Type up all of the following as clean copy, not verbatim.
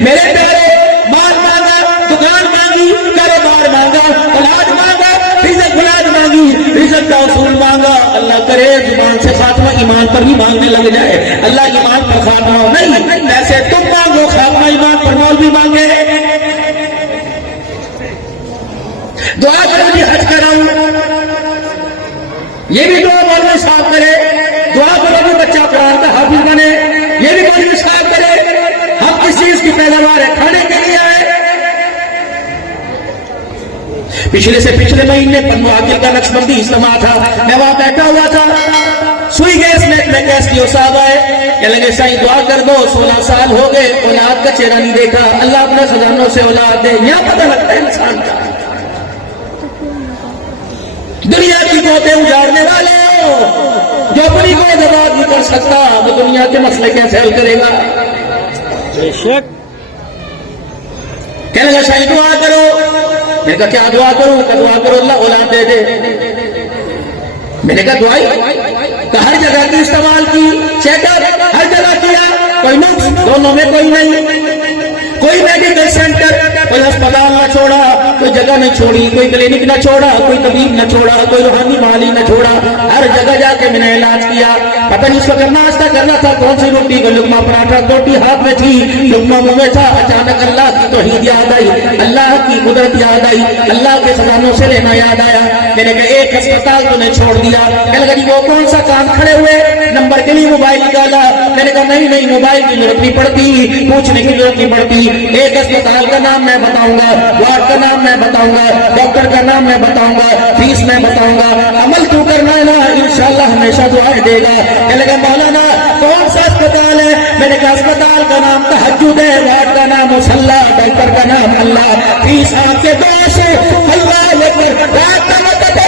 میرے پیارے مال مانگا، دکان مانگی، کاروبار مانگا، اولاد مانگا، رزق اولاد مانگی، رزق کا اصول مانگا، اللہ کرے زبان سے خاتمہ ایمان پر بھی مانگنے لگ جائے، اللہ ایمان پر خاتمہ نہیں، ایسے تم مانگو خاتمہ ایمان پر مولوی مانگے۔ دعا کرو جی حج کراؤں، یہ بھی دعا مولوی صاحب کرے، دعا کرو بھی بچہ قرآن کا حافظ بنے، یہ بھی مولوی صاحب کرے، ہم کس چیز کی پیداوار ہے؟ کھانے کے لیے آئے۔ پچھلے سے پچھلے مہینے پنو عاقل کا نقش بندی اجتماع تھا، میں وہاں بیٹھا ہوا تھا، سوئی گیس میں گیس کی صاحب آئے کہ لگے سائیں دعا کر دو، 16 سال ہو گئے اولاد کا چہرہ نہیں دیکھا، اللہ اپنے خزانوں سے اولاد دے۔ یہاں پتہ لگتا ہے انسان کا دنیا کی قوتیں اجاڑنے والے جو اپنی کو جواب نہیں کر سکتا وہ دنیا کے مسئلے کیسے حل کرے گا؟ بے شک کہنے لگا شاہی دعا کرو، میں نے کہا کیا دعا کروں؟ کہ دعا کرو اللہ اولاد دے دے۔ میں نے کہا دعائی کہ ہر جگہ کی استعمال کی، چیک اپ ہر جگہ کیا، کوئی نقص دونوں میں کوئی نہیں، کوئی میڈیکل سینٹر کوئی ہسپتال نہ چھوڑا، کوئی جگہ نہیں چھوڑی، کوئی کلینک نہ چھوڑا، کوئی طبیب نہ چھوڑا، کوئی روحانی مالی نہ چھوڑا، ہر جگہ جا کے میں نے علاج کیا۔ پتہ نہیں اس وقت ناشتہ کرنا تھا کون سی روٹی، کوئی لقمہ پراٹھا، روٹی ہاتھ میں تھی، لقمہ منہ میں تھا، اچانک اللہ کی توحید یاد آئی، اللہ کی قدرت یاد آئی، اللہ کے خزانوں سے لینا یاد آیا۔ میں نے کہا ایک ہسپتال تو نے چھوڑ دیا۔ کہنے لگا جی وہ کون سا کام؟ کھڑے ہوئے نمبر کے لیے موبائل نکالا۔ میں نے کہا نہیں نہیں موبائل کی ضرورت نہیں پڑتی، پوچھنے کی ضرورت نہیں پڑتی، ایک اسپتال کا نام میں بتاؤں گا، وارڈ کا نام میں بتاؤں گا، ڈاکٹر کا نام میں بتاؤں گا، فیس میں بتاؤں گا، عمل تو کرنا ہے نا، انشاءاللہ ہمیشہ دعائیں دے گا۔ کہنے لگا مولانا کون سا اسپتال ہے؟ میں نے کہا اسپتال کا نام تہجد ہے، وارڈ کا نام مصلی، ڈاکٹر کا نام اللہ، فیس آپ کے دعا سے اللہ اکبر، رات کا وقت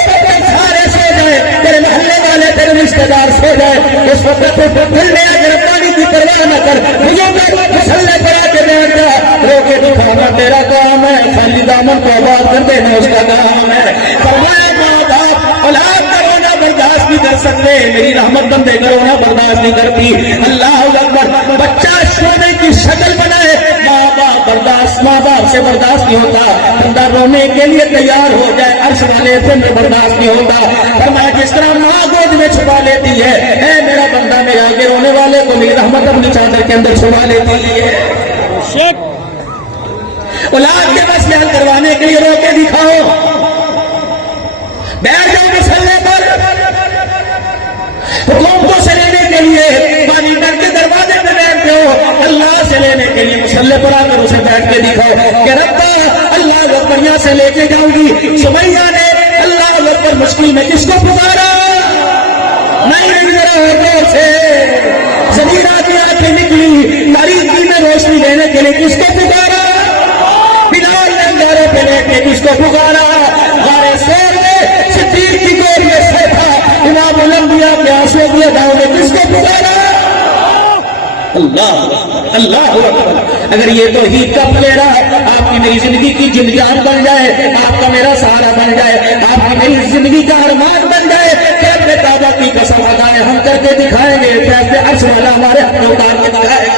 سارے سو جائے، تیرے محلے والے تیرے رشتے دار سو جائے، اس وقت پھرنے گرفتاری کی پرواہ نہ کر، مسلح کرا کے بیٹھ جا، روکے دکھانا تیرا کام ہے، خالی دامن کو آباد کر دینا اس کا کام ہے۔ فرمایا ماں باپ اولاد کا رونا برداشت نہیں کر سکتے، میری رحمت بندے کا رونا برداشت نہیں کرتی، اللہ اکبر، بچہ سونے کی شکل بنائے، ماں باپ سے برداشت نہیں ہوتا، بندہ رونے کے لیے تیار ہو جائے، عرش والے سے برداشت نہیں ہوتا۔ فرمایا جس طرح ماں گود میں چھپا لیتی ہے، اے میرا بندہ میرے آگے رونے والے کو میری رحمت اپنی چادر کے اندر چھپا لیتی ہے۔ اولاد کے مسئلے حل کروانے کے لیے رو کے دکھاؤ، بیٹھ جاؤ مسئلے پر، حکومتوں سے لینے کے لیے پانی کر کے دروازے پہ بیٹھتے ہو، اللہ سے لینے کے لیے مسئلے پر آ کر اسے بیٹھ کے دکھاؤ کہ ربا اللہ اکبر یہاں سے لے کے جاؤں گی۔ سمیہ نے اللہ اکبر مشکل میں کس کو پکارا؟ نہیں ذرا اور زور سے، زمینہ کی آنکھیں نکلی، تاریکی میں روشنی دینے کے لیے کس کو پکارا؟ بلال نے انگارے پہ لے کے کس کو پکارا؟ غارِ سور میں صدیق کی گود میں سیٹھا امام الانبیاء کے آنسو دیے داؤں میں کس کو پکارا؟ اللہ اللہ اکبر۔ اگر یہ توحید کا پھیرا آپ کی میری زندگی کی جان بن جائے، آپ کا میرا سہارا بن جائے، آپ کی میری زندگی کا ارمان بن جائے کہ اپنے کعبہ کی قسم اٹھائے ہم کر کے دکھائیں گے، فیصلے عرش والا ہمارے حق میں اتار کے دکھائے گا۔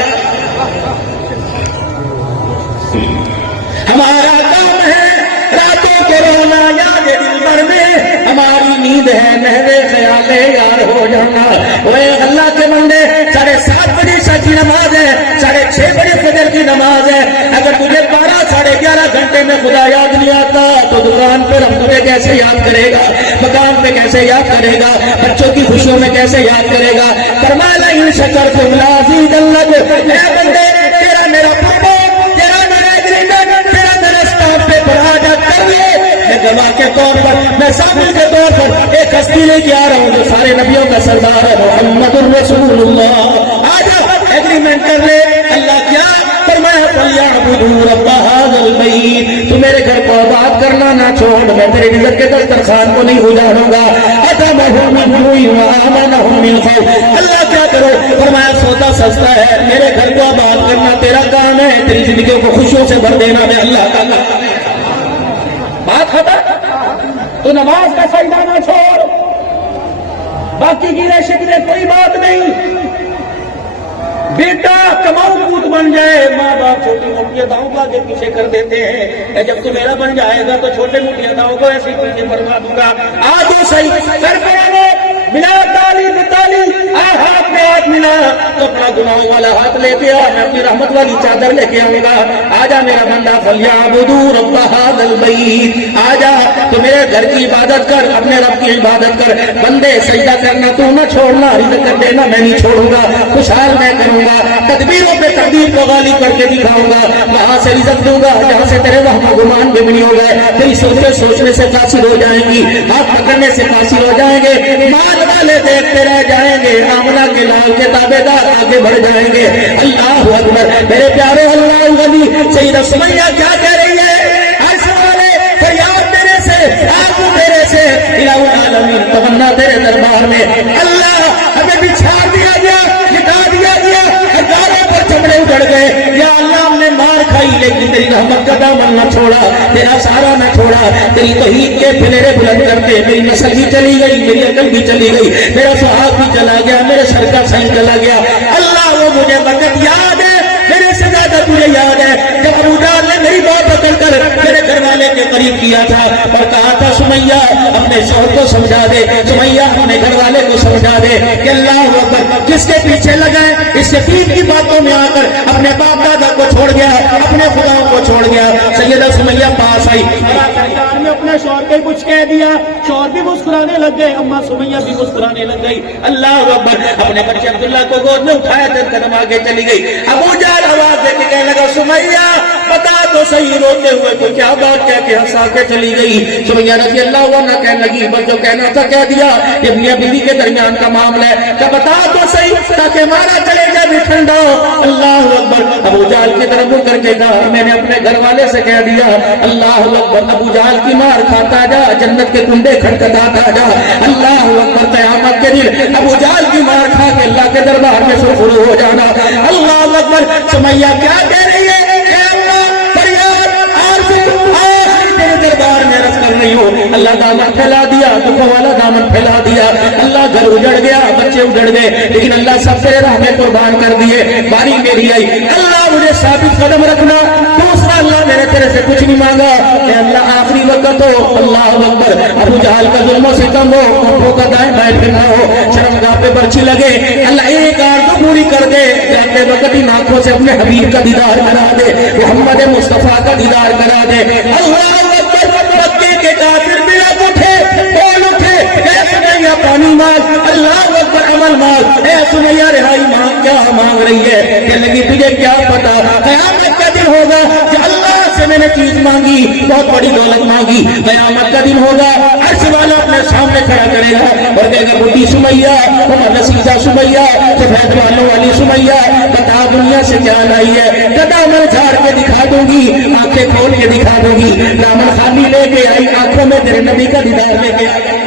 ہمارا کام ہے راتوں کو رونا یاد دلبر میں، ہماری نیند ہے محو خیال یار ہو جانا۔ وہ اللہ کے بندے 7:30 بجے عشاء کی نماز ہے، 6:30 بجے فجر کی نماز ہے، اگر تجھے 12 ساڑھے 11 گھنٹے میں خدا یاد نہیں آتا تو دکان پہ رب تمہیں کیسے یاد کرے گا، مکان پہ کیسے یاد کرے گا، بچوں کی خوشیوں میں کیسے یاد کرے گا؟ فرمایا لئن شکرتم لازیدنکم، اے بندے تیرا میرا پاپا، تیرا میرا ایگریمنٹ، تیرا میرا اسٹامپ پیپر آجا کر لے، میں گواہ کے طور پر، میں ثابت کے طور پر ایک ہستی لے کے آ رہا ہوں جو سارے نبیوں کا سردار ہے، محمد الرسول اللہ۔ آجا ایگریمنٹ کر لے۔ اللہ کیا فرمایا؟ فَلْيَعْبُدُوا رَبَّ هَٰذَا الْبَيْتِ، تو میرے گھر کو آباد کرنا نہ چھوڑ، میں تیرے رزق کے دسترخوان کو نہیں اجاڑوں گا۔ أَطْعَمَهُم مِّن جُوعٍ وَآمَنَهُم مِّنْ خَوْفٍ۔ اللہ کیا کرو؟ فرمایا سودا سستا ہے، میرے گھر کو آباد کرنا تیرا کام ہے، تیری زندگیوں کو خوشیوں سے بھر دینا میں اللہ کا کام ہے۔ بات ختم؟ تو نماز کا سجدہ نہ چھوڑ، باقی کی شکلیں کوئی بات نہیں، بیٹا کماؤ پوت بن جائے، ماں باپ چھوٹی موٹی اداؤں کو آگے پیچھے کر دیتے ہیں، جب تو میرا بن جائے گا تو چھوٹے موٹی اداؤں کو ایسے پیچھے فرما دوں گا۔ آدھو صحیح کر پڑے ملا تالی بتالی، ہاتھ میں ہاتھ ملا تو اپنا گناہوں والا ہاتھ لے کے آ، میں اپنی رحمت والی چادر لے کے آؤں گا۔ آجا میرا بندہ فلیعبدوا رب ھذا البیت، آجا تو میرے گھر کی عبادت کر، اپنے رب کی عبادت کر۔ بندے سجدہ کرنا تو نہ چھوڑنا، رزق کر دینا میں نہیں چھوڑوں گا، خوشحال میں کروں گا، تدبیروں پہ تقدیر کو غالب کر کے دکھاؤں گا، وہاں سے رزق دوں گا جہاں سے تیرے وہم و گمان بھی نہیں ہوگا، تیری سوچنے سے قاصر ہو جائیں گی، ہاتھ پکڑنے سے قاصر ہو جائیں گے، مال والے دیکھتے رہ جائیں گے، آمنہ کے لال کے تابع دار آگے بڑھ جائیں گے۔ اللہ اکبر میرے پیارے اللہ ولی سیدہ سمیہ کیا کہہ رہی ہے؟ ہر سوالے فریاد میرے سے، آرزو میرے سے، الہ العالمین تمنا تیرے دربار میں، اللہ ہمیں بچھا دیا گیا، لٹا دیا گیا، ہزاروں پر چمڑے اجڑ گئے، یا اللہ ہم نے مار کھائی لیکن تیری رحمت کا دامن نہ چھوڑا، تیرا سہارا نہ چھوڑا، تیری توحید کے پھیلے بلند کرتے میری نسل بھی چلی گئی، میری عقل بھی چلی گئی، میرا سہاگ بھی چلا گیا، میرے سر کا سائن چلا گیا۔ اللہ وہ مجھے وقت یاد ہے، میرے سے زیادہ تجھے یاد ہے جب ابو جہل نے میری بات پکڑ کر میرے گھر والے کے قریب کیا تھا اور کہا تھا سمیہ اپنے شوہر کو سمجھا دے، سمیہ اپنے گھر والے کو سمجھا دے کہ اللہ اکبر کس کے پیچھے لگائے، اس کے دین کی باتوں میں آ کر اپنے باپ دادا کو چھوڑ گیا، اپنے خداؤں کو چھوڑ گیا۔ سیدہ سمیہ پاس آئی، میں اپنے شوہر کو کچھ کہہ دیا، شوہر بھی مسکرانے لگ گئے، اماں سمیہ بھی مسکرانے لگ گئی۔ اللہ اکبر اپنے بچے عبداللہ کو گود میں اٹھایا، دس قدم آگے چلی گئی۔ ابو جہل آواز دے کے کہنے لگا سمیہ بتا تو صحیح، روتے ہوئے تو کیا بات کہہ کے ہنسا کے چلی گئی۔ سمیہ رضی اللہ عنہا کہنے لگی بس جو کہنا تھا کہہ دیا، یہ میاں بیوی کے درمیان کا معاملہ ہے، کہ بتا تو صحیح تاکہ ہمارا چلے جائے بھی ٹھنڈا ہو۔ اللہ اکبر ابو جہل کی طرف مڑ کر کے کہا میں نے اپنے گھر والے سے کہہ دیا۔ اللہ اکبر ابو جہل کی مار کھاتا جا، جنت کے کنڈے کھٹکھٹاتا جا۔ اللہ اکبر قیامت کے دن ابو جہل کی مار کھا کے اللہ کے دربار میں سرخرو ہو جانا۔ اللہ اکبر سمیہ کیا کہہ رہی ہے؟ دربار میں رکھ کر نہیں ہو، اللہ دامن پھیلا دیا، دکھوں والا دامن پھیلا دیا، اللہ گھر اجڑ گیا، بچے اجڑ گئے، لیکن اللہ سب سے راہ میں قربان کر دیے، باری میری آئی، اللہ مجھے ثابت قدم رکھنا، دوسرا اللہ میں نے تیرے سے کچھ نہیں مانگا، کہ اللہ آخری وقت ہو، اللہ اکبر ابو جہل کا ظلم و ستم ہو، کنٹوں کا دائیں بائیں پھرنا ہو، شرمگاہ پہ برچھی لگے، اللہ ایک آرزو پوری کر دے، جاتے وقت ان آنکھوں سے اپنے حبیب کا دیدار کرا دے، محمد مصطفیٰ کا دیدار کرا دے۔ اللہ مکے کے کافر بھی اب اٹھے، بول اٹھے، اے سمیہ پانی مانگ، اللہ اکبر عمل مانگ، اے سمیہ رہائی مانگ، کیا مانگ رہی ہے؟ کہ لگی تجھے کیا پتا قیامت کا دن ہوگا کہ اللہ سے میں نے چیز مانگی، بہت بڑی دولت مانگی، قیامت کا دن ہوگا عرش والا اپنے سامنے کھڑا کرے گا اور کہے گا بڈھی سمیہ، عمر رسیدہ سمیہ، سفید بالوں والی سمیہ، بتا دنیا سے کیا لائی ہے؟ گدا میں جھاڑ کے دکھا دوں گی، آنکھیں کھول کے دکھا دوں گی، دامن خالی لے کے آئی، آنکھوں میں تیرے نبی کا دیدار لے کے آئی۔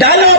ڈالو